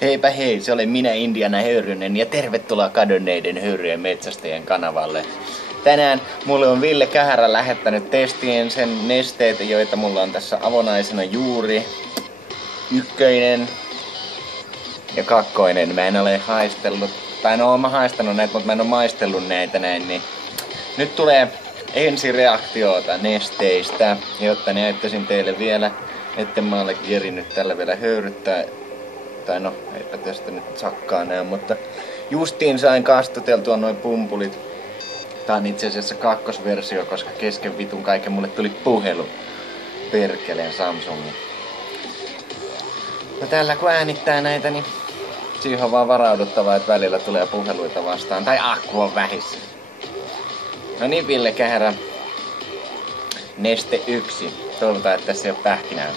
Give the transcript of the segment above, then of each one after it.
Heipä hei, se olen minä Indiana Höyrynen ja tervetuloa kadonneiden höyryjen metsästäjien kanavalle. Tänään mulle on Ville Kähärä lähettänyt testiin sen nesteet, joita mulla on tässä avonaisena juuri. 1 ja 2. Mä en ole haistellut, tai no oon mä haistanut näitä, mutta mä en oo maistellut näitä näin. Niin nyt tulee ensireaktiota nesteistä, jotta näyttäisin teille vielä, etten mä ole kerinyt tällä vielä höyryttää. Tai no, eipä tästä nyt sakkaa näy, mutta justiin sain kastuteltua noin pumpulit. Tää on itse asiassa kakkosversio, koska kesken vitun kaiken mulle tuli puhelu. Perkeleen Samsungin. No tällä kun äänittää näitä, niin siihen on vaan varauduttava, että välillä tulee puheluita vastaan. Tai akku on vähissä. No niin, Ville Kähärä. Neste 1. Toivotaan, että tässä ei ole pähkinää.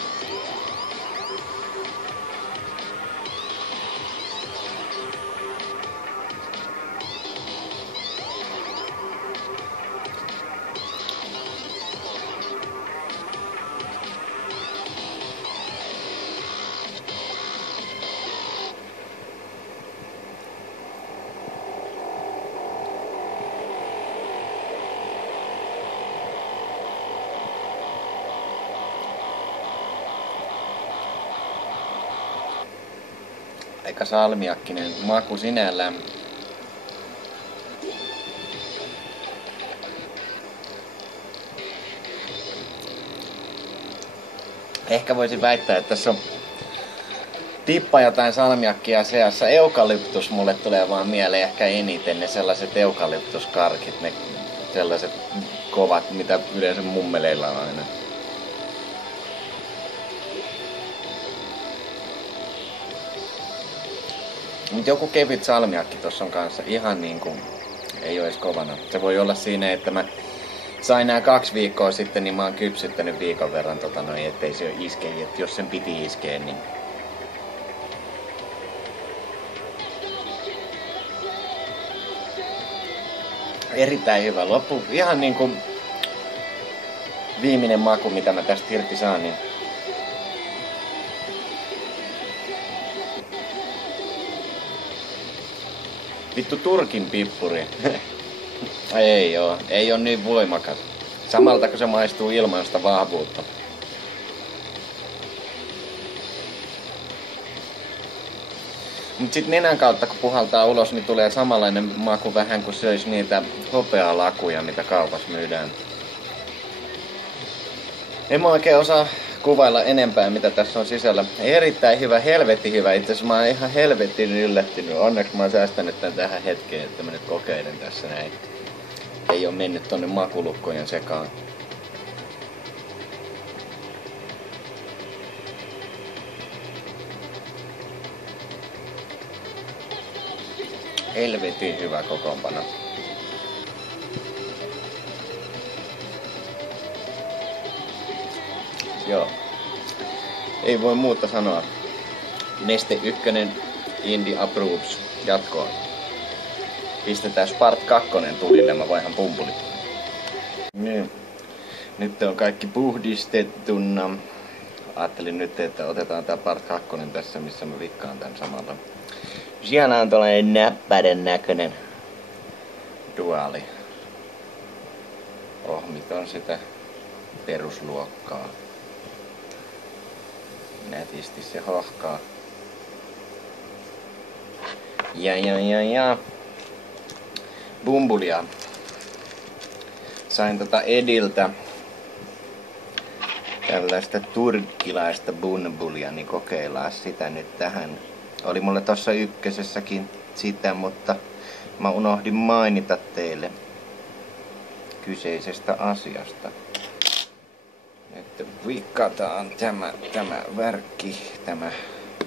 Aika salmiakkinen maku sinällään. Ehkä voisin väittää, että tässä on tippa jotain salmiakkia seassa. Eukalyptus mulle tulee vaan mieleen ehkä eniten, ne sellaiset eukalyptuskarkit, ne sellaiset kovat, mitä yleensä mummeleilla on aina. Mut joku kevyt salmiakki tossa on kanssa ihan niinku ei oo edes kovana. Se voi olla siinä, että mä sain nää 2 viikkoa sitten, niin mä oon kypsyttänyt viikon verran ettei se oo iskee, että jos sen piti iskeä, niin erittäin hyvä. Loppu ihan niinku viimeinen maku, mitä mä tästä irti saan, niin vittu Turkin pippuri. Ei oo niin voimakas. Samalta kun se maistuu ilman sitä vahvuutta. Mut sit nenän kautta kun puhaltaa ulos, niin tulee samanlainen maku vähän kuin söis niitä hopealakuja, mitä kaupassa myydään. En mä oikein osaa kuvailla enempää, mitä tässä on sisällä. Erittäin hyvä, helvetti hyvä. Itse asiassa mä oon ihan helvetin yllättynyt. Onneksi mä oon säästänyt tän tähän hetkeen, että mä nyt kokeilen tässä näin. Ei oo mennyt tonne makulukkojen sekaan. Helvetin hyvä kokoonpano. Joo. Ei voi muuta sanoa. Neste 1 Indie approves jatkoon. Pistetään Spart 2 tulille, mä vaihan pumpulit. Niin. Nyt on kaikki puhdistettuna. Ajattelin nyt, että otetaan tää Part 2 tässä, missä mä vikkaan tän samalla. Siellä on tällainen näppäden näköinen duaali. Ohmit on sitä perusluokkaa. Nätisti se hohkaa. Ja. Bumbulia. Sain Ediltä tällaista turkkilaista bumbulia, niin kokeillaan sitä nyt tähän. Oli mulla tossa 1:ssäkin sitä, mutta mä unohdin mainita teille kyseisestä asiasta. Että vikataan tämä värkki. Tämä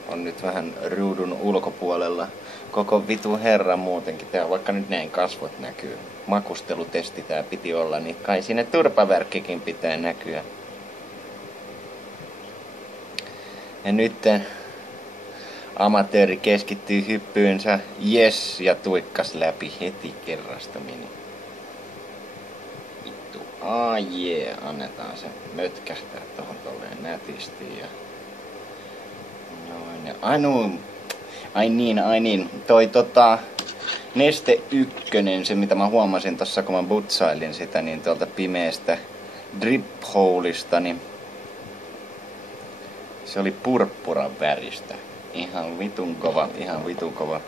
on nyt vähän ruudun ulkopuolella. Koko vitu herra muutenkin. Tää vaikka nyt näin kasvot näkyy. Makustelutesti tää piti olla, niin kai sinne turpavärkkikin pitää näkyä. Ja nyt amatööri keskittyy hyppyynsä. Yes, ja tuikkas läpi heti kerrasta meni. Annetaan se mötkähtää tohon tolleen nätisti ja noin. Ja Ai niin. Neste ykkönen, se mitä mä huomasin tossa kun mä butsailin sitä, niin tuolta pimeästä drip holeista, niin se oli purppuran väristä. Ihan vitun kova.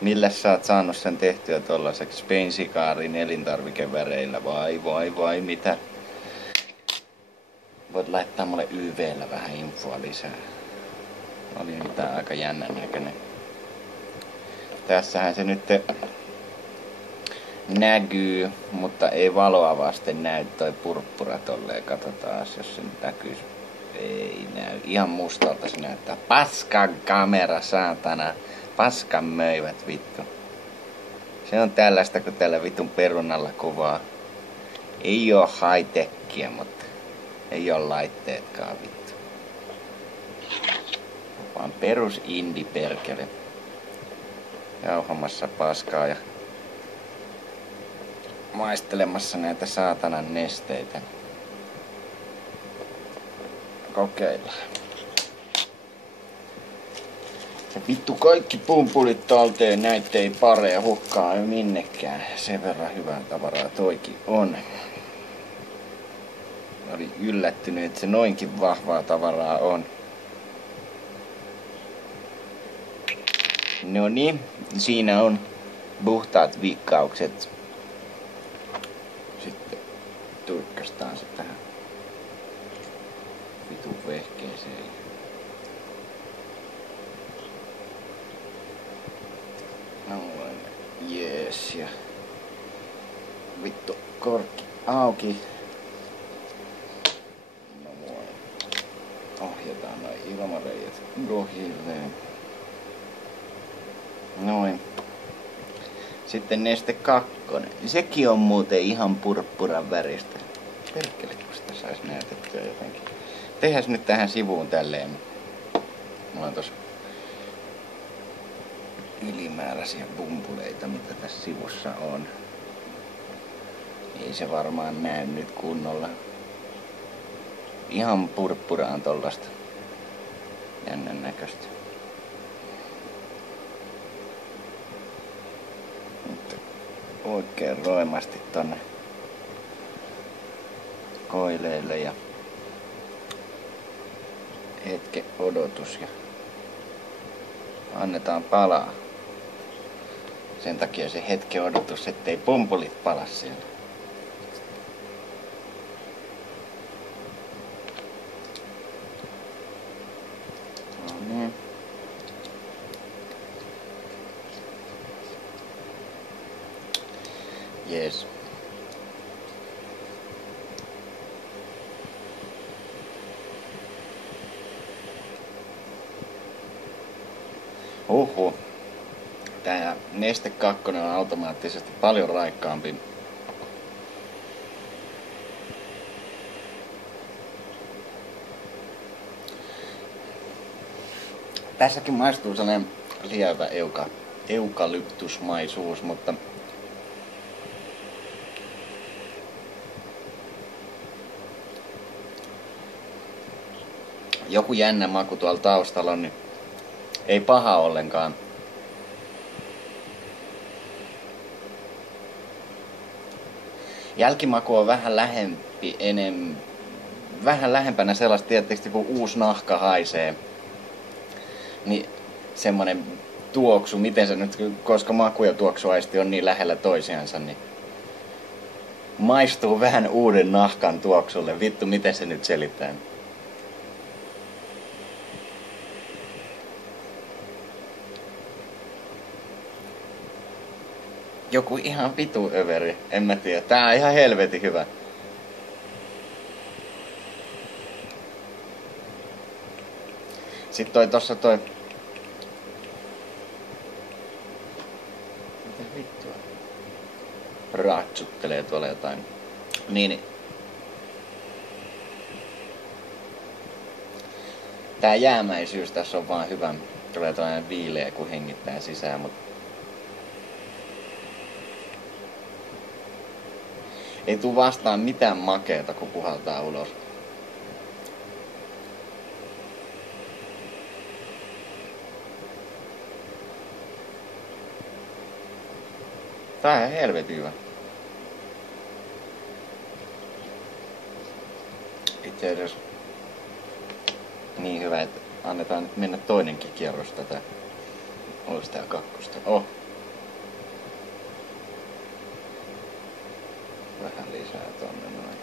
Millä sä oot saanut sen tehtyä tollaseksi Spensicaarin elintarvikeväreillä? Vai, mitä? Voit laittaa mulle YV:llä vähän infoa lisää. Oli mitään aika jännän näköinen. Tässähän se nyt näkyy, mutta ei valoa vasten näy toi purppura tolleen. Katsotaan, jos se nyt näkyis. Ei näy. Ihan mustalta se näyttää. Paskan kamera, saatana. Paskan möivät, vittu. Se on tällaista, kun tällä vitun perunalla kuvaa. Ei oo high-techia, mutta ei oo laitteetkaan, vittu. Vaan perus indie perkele. Jauhamassa paskaa ja maistelemassa näitä saatanan nesteitä. Kokeillaan. Ja vittu kaikki pumpulit talteen, näitä ei pareja hukkaa minnekään. Sen verran hyvää tavaraa toikin on. Oli yllättynyt, että se noinkin vahvaa tavaraa on. No niin, siinä on puhtaat vikkaukset. Sitten tuikkastaan se tähän vitun vehkeeseen. Noin, jees, ja vittu korkki auki. Noin. Ohjataan noin ilmareijät gohilleen. Noin. Sitten Neste 2. Sekin on muuten ihan purppuran väristä. Perkele, kun sitä sais näytettyä jotenkin. Tehdään nyt tähän sivuun tälleen. Mulla on tossa ylimääräisiä pumpuleita, mitä tässä sivussa on. Ei se varmaan näy nyt kunnolla. Ihan purppuraan tollasta. Jännän näköistä. Oikein roimasti tonne koileille ja hetken odotus ja annetaan palaa. Sen takia se hetken odotus, ettei pumpulit pala siellä. No niin. Jees. Tää Neste 2 on automaattisesti paljon raikkaampi. Tässäkin maistuu sellainen lievä eukalyptusmaisuus, mutta joku jännä maku tuolla taustalla on, niin ei paha ollenkaan. Jälkimaku on vähän vähän lähempänä sellaista, tietysti kun uusi nahka haisee. Niin semmonen tuoksu, miten se nyt, koska maku ja tuoksuaisti on niin lähellä toisiansa, niin maistuu vähän uuden nahkan tuoksulle. Vittu, miten se nyt selittää? Joku ihan vitu överi, en mä tiedä. Tää on ihan helvetin hyvä. Sitten tossa mitä vittua? Ratsuttelee tuolla jotain. Niin. Tää jäämäisyys tässä on vaan hyvä. Tulee tällainen viileä kun hengittää sisään, mutta ei tuu vastaan mitään makeeta, kun puhaltaa ulos. Tää on ihan helvetin hyvä. Itse asiassa niin hyvä, että annetaan nyt mennä toinenkin kierros tätä Oistaa kakkosta. Oh. Vähän lisää tonne noin.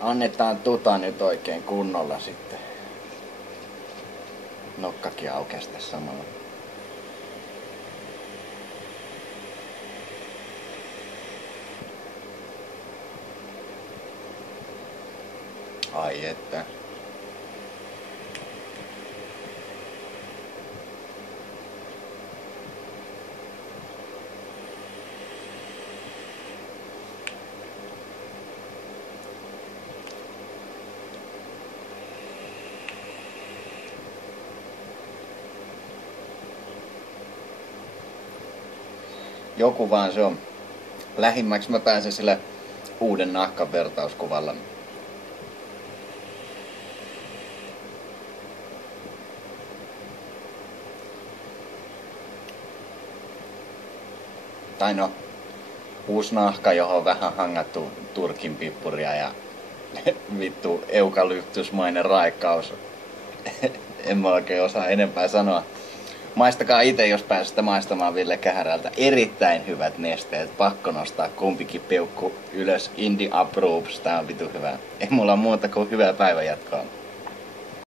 Annetaan nyt oikein kunnolla sitten. Nokkakin aukesta samalla. Ai että. Joku vaan se on. Lähimmäksi mä pääsen sillä uuden nahkan vertauskuvalla. Tai no, uusi nahka, johon on vähän hangattu turkin pippuria ja vittu eukalyptusmainen raikkaus. En mä oikein osaa enempää sanoa. Maistakaa itse, jos pääsette maistamaan Ville Kähärältä. Erittäin hyvät nesteet. Pakko nostaa kumpikin peukku ylös. Indie approves. Tää on vitu hyvä. Ei mulla muuta kuin hyvää päivänjatkoa.